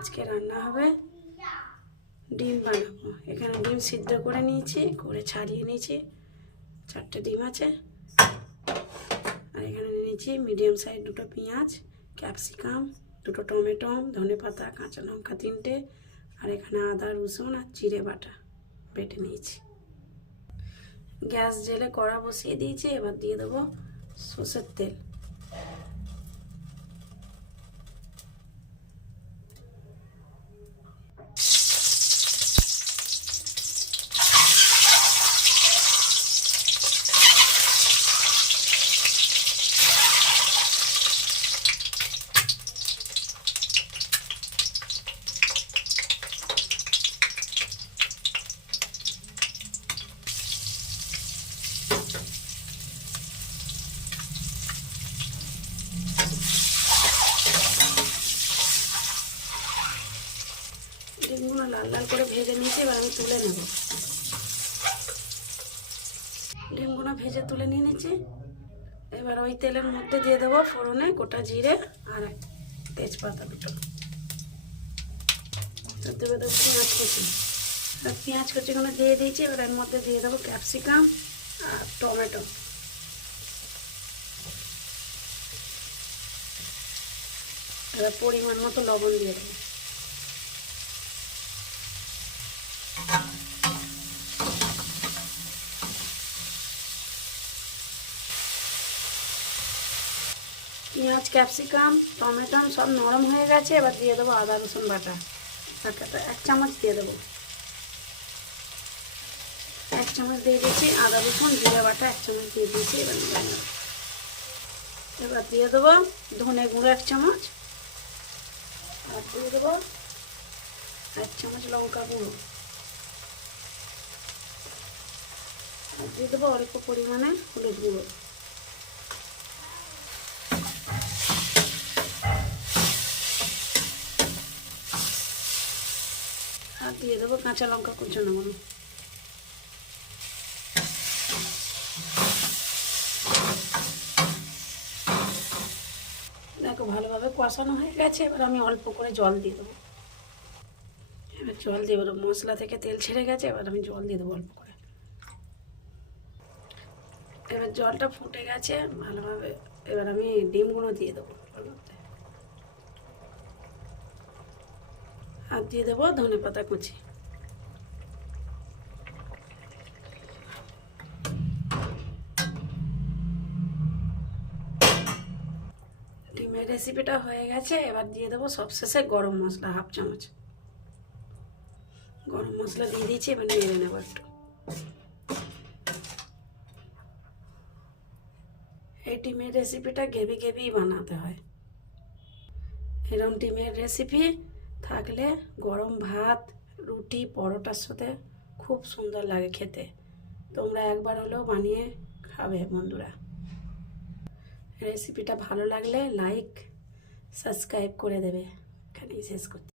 আজকে রান্না হবে ডিম বানাবো। এখানে ডিম সিদ্ধ করে নিয়েছি, করে ছাড়িয়ে নিয়েছি। 4টে ডিম আছে। আর এখানে নিয়েছি মিডিয়াম সাইজ 2টো পেঁয়াজ, ক্যাপসিকাম, 2টো টমেটো, ধনেপাতা, কাঁচা লঙ্কা 3টে, আর এখানে আদা, রসুন আর জিরে বাটা বেটে নিয়েছি। গ্যাস জেলে কড়া বসিয়ে দিয়েছি। এবার দিয়ে দেবো সরষের তেল। ডিমগুলো লাল লাল করে ভেজে নিয়েছি। এবার আমি তুলে নেব। ডিমগুলো ভেজে তুলে নিয়ে নিয়েছি। এবার ওই তেলের মধ্যে দিয়ে দেবো ফোড়নে গোটা জিরে আর তেজপাতা 2টো। দেবো পেঁয়াজ কুচি। আর পেঁয়াজ কুচিগুলো দিয়ে দিয়েছি। এবার এর মধ্যে দিয়ে দেবো ক্যাপসিকাম আর টমেটো। এবার পরিমাণ মতো লবণ দিয়ে দেবো। পেঁয়াজ, ক্যাপসিকাম, টমেটো সব নরম হয়ে গেছে। এবার দিয়ে দেবো আদা রসুন বাটা। বাটাটা 1 চামচ দিয়ে দেবো। 1 চামচ দিয়ে দিয়েছি। আদা রসুন জিরে বাটা 1 চামচ দিয়ে দিয়েছি। এবার দিয়ে দেবো ধনে গুঁড়ো 1 চামচ। আর দিয়ে দেবো 1 চামচ লঙ্কা গুঁড়ো। আর দিয়ে দেবো অল্প পরিমাণে হলুদ গুঁড়ো। আর দিয়ে দেবো কাঁচা লঙ্কা কুচানো। দেখো ভালোভাবে কষানো হয়ে গেছে। এবার আমি অল্প করে জল দিয়ে দেবো। এবার জল দিয়ে দেবো। মশলা থেকে তেল ছেড়ে গেছে। এবার আমি জল দিয়ে দেবো অল্প করে। এবার জলটা ফুটে গেছে ভালোভাবে। এবার আমি ডিমগুলো দিয়ে দেবো ওর মধ্যে। আর দিয়ে দেবো ধনেপাতা কুচি। ডিমের রেসিপিটা হয়ে গেছে। এবার দিয়ে দেবো সবশেষে গরম মশলা 1/2 চামচ। গরম মশলা দিয়ে দিয়েছি। এবার নেড়ে নেবো একটু। এই ডিমের রেসিপিটা গ্রেভি গ্রেভি বানাতে হয়। এরকম ডিমের রেসিপি থাকলে গরম ভাত, রুটি, পরোটার সাথে খুব সুন্দর লাগে খেতে। তোমরা একবার হলেও বানিয়ে খাবে বন্ধুরা। রেসিপিটা ভালো লাগলে লাইক, সাবস্ক্রাইব করে দেবে। এখানেই শেষ করছি।